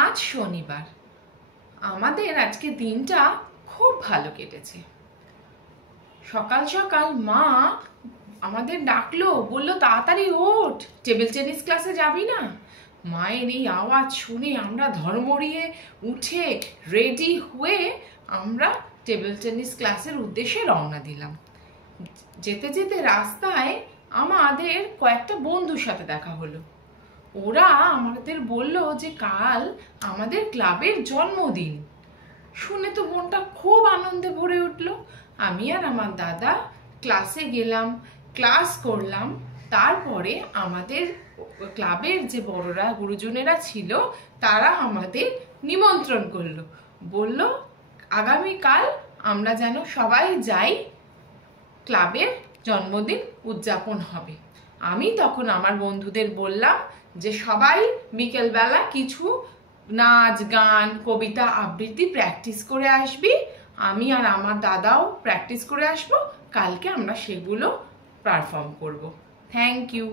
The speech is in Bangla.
আজ শনিবার। আমাদের আজকে দিনটা খুব ভালো কেটেছে। সকাল সকাল মা আমাদের ডাকলো, বললো তাড়াতাড়ি ওঠ, টেবিল টেনিস ক্লাসে যাবি না? মায়ের এই আওয়াজ শুনে আমরা ধর্মড়িয়ে উঠে রেডি হয়ে আমরা টেবিল টেনিস ক্লাসের উদ্দেশ্যে রওনা দিলাম। যেতে যেতে রাস্তায় আমাদের কয়েকটা বন্ধুর সাথে দেখা হলো। ওরা আমাদের বলল যে কাল আমাদের ক্লাবের জন্মদিন। শুনে তো মনটা খুব আনন্দে ভরে উঠল। আমি আর আমার দাদা ক্লাসে গেলাম, ক্লাস করলাম। তারপরে আমাদের ক্লাবের যে বড়রা গুরুজনেরা ছিল তারা আমাদের নিমন্ত্রণ করলো, বলল আগামীকাল আমরা যেন সবাই যাই, ক্লাবের জন্মদিন উদযাপন হবে। আমি তখন আমার বন্ধুদের বললাম যে সবাই বিকেলবেলা কিছু নাচ গান কবিতা আবৃত্তি প্র্যাকটিস করে আসবি। আমি আর আমার দাদাও প্র্যাকটিস করে আসবো, কালকে আমরা সেগুলো পারফর্ম করব। Thank you.